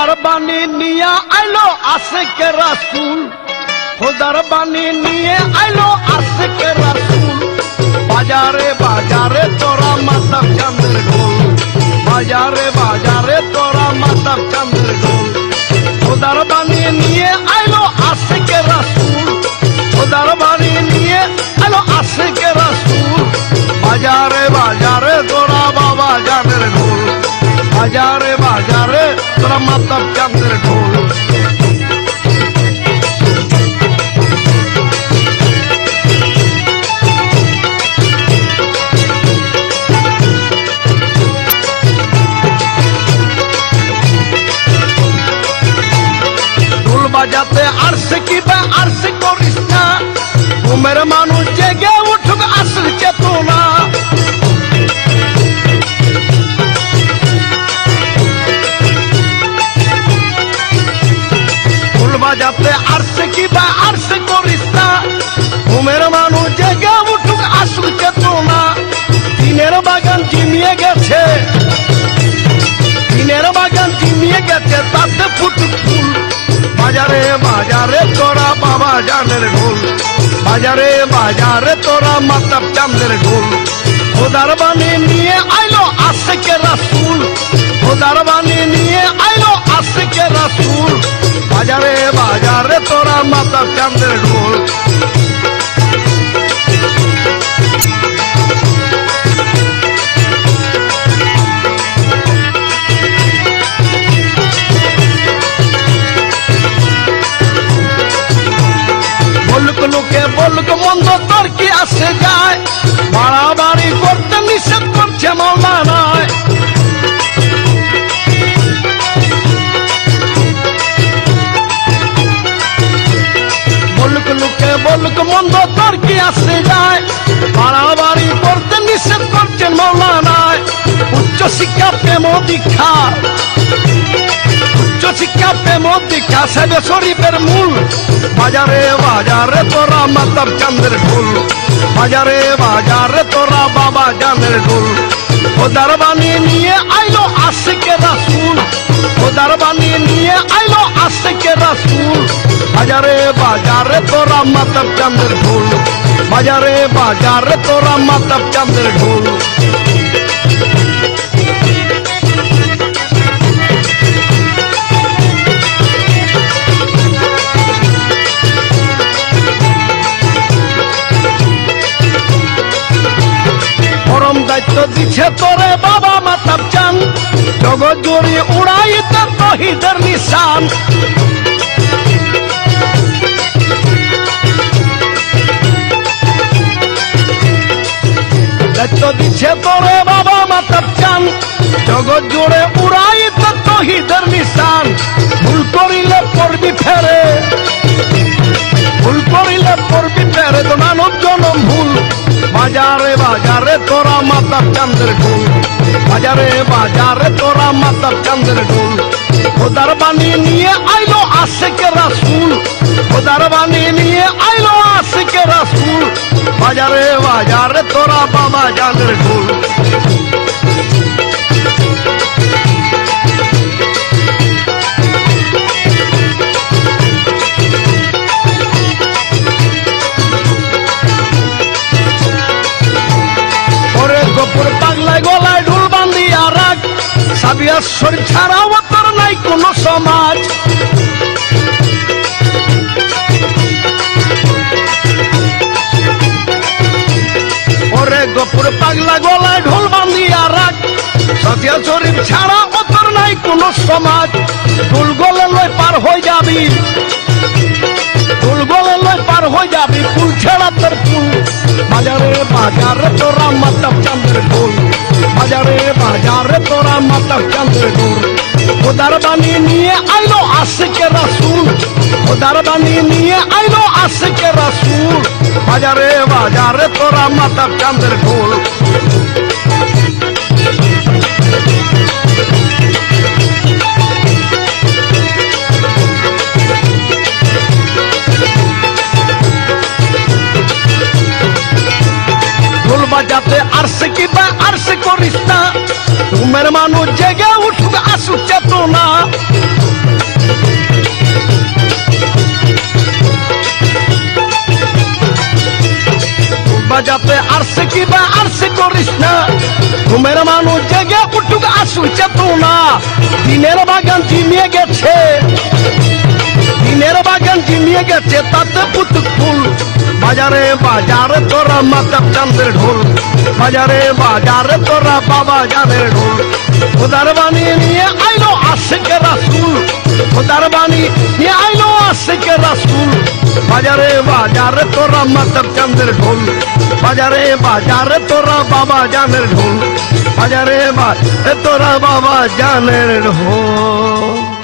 खुदार बानी निया आइलो आशिक रसूल, खुदार बानी निये आइलो आशिक रसूल। बाजारे बाजारे तोरा मतलब चंद्र ढोल, बाजारे बाजारे तोरा मतलब चंद्र ढोल। खुदार बानी निये आइलो आशिक रसूल, खुदार बानी निये आइलो आशिक रसूल। बाजारे बाजारे तोरा बाबा चंद्र ढोल, बाजारे बाजारे तोरा मतलब चंद्र ढोल। ढोल बजाते अर्श की अर्श को रिश्ता, मेरे मानू जगे उठ असल चेतना। बजाते अर्श की अर्श को रिश्ता, मेरे मानू जगे उठ আসল চেতনা। দিনের বাগান জিমিয়ে গেছে, দিনের বাগান জিমিয়ে গেছে, তাতে ফুটুক ফুল। বাজারে বাজারে তোরা বাবা জানের ঢোল, বাজারে বাজারে তোরা মাতাব চাঁদের ঢোল। খোদার বাণী নিয়ে আইলো আশিকে রাসূল, খোদার বাণী নিয়ে আইলো আশিকে রাসূল। বাজারে বাজারে তোরা মাতাব চাঁদের ঢোল। বলুক লোকে বলুক মন্দ তোর কি আসে যায়, বাড়াবাড়ি করতে নিষেধ করছে মাওলানায়। বলুক লোকে বলুক মন্দ তোর কি আসে যায়, বাড়াবাড়ি করতে নিষেধ করছেন মাওলানায়। উচ্চ শিক্ষা প্রেম দীক্ষা, উচ্চ শিক্ষা প্রেম দীক্ষা সেবে শরীফের মূল। বাজারে বাজারে তোরা মাতাব চাঁদের ঢোল, বাজারে বাজারে তোরা বাবা জানের ঢোল। খোদার বাণী নিয়ে আইলো আশিকে রাসূল, খোদার বাণী নিয়ে আইলো আশিকে রাসূল। বাজারে বাজারে তোরা মাতাব চাঁদের ঢোল, বাজারে বাজারে তোরা মাতাব চাঁদের ঢোল। দায়িত্ব দিছে তোরে বাবা মাতাব চান, জগৎ জুড়ে উড়াইতে তহিদের নিশান। দায়িত্ব দিছে তোরে বাবা মাতাব চান, জগৎ জুড়ে উড়াইতে তহিদের নিশান। ভুল করিলে পড়বি ফেরে, ভুল করিলে পড়বি ফেরে, তো মানব জনম ভুল। বাজারে বাজারে তোরা মাতাব চাঁদের ঢোল, বাজারে বাজারে তোরা মাতাব চাঁদের ঢোল। খোদার বাণী নিয়ে আইলো আশিকে রাসূল, খোদার বাণী নিয়ে আইলো আশিকে রাসূল। বাজারে বাজারে তোরা বাবা জানের ঢোল। পাগলায় গলায় ঢোল বান্ধিয়া রাখ, সাবিয়া শরীফ ছাড়াও তোর নাই কোন সমাজ। ওরে গোপুর পাগলা গলায় ঢোল বান্ধিয়া রাখ, সাবিয়া শরীফ ছাড়াও তোর নাই কোন সমাজ। ঢোল গলে লয় পার হয়ে যাবি, ঢোল গলে লয় পার হয়ে যাবি, ফুল ছেড়া তোর ফুল। বাজারে বাজারে তোরা মাতাব চাঁদের ঢোল, বাজারে বাজারে তোরা মাতাব চাঁদের ঢোল। খোদার বাণী নিয়ে আইলো আশিকে রাসূল, খোদার বাণী নিয়ে আইলো আশিকে রাসূল। বাজারে বাজারে তোরা মাতাব চাঁদের ঢোল। ঢোল বাজাতে আরশে কি আরশে কো রিশতা, ঘুমের মানুষ জেগে উঠুক আসুক চেতনা। আসে কিবা আসে করিস না ঘুমের মানুষ জেগে উঠুক আসু চেতনা দিনের বাগান জিমিয়ে গেছে দিনের বাগান জিমিয়ে গেছে তাতে পুতুক ফুল বাজারে বাজারে তোরা মাতাব চাঁদের ঢোল বাজারে বাজারে তোরা বাবা জানের ঢোল খোদার বাণী নিয়ে আইলো আশিকে রাসূল খোদার বাণী নিয়ে আইলো আশিকে রাসূল বাজারে বাজারে তোরা মাতাব চাঁদের ঢোল বাজারে বাজারে তোরা বাবা জানের ঢোল বাজারে বাজারে তোরা বাবা জানের ঢোল।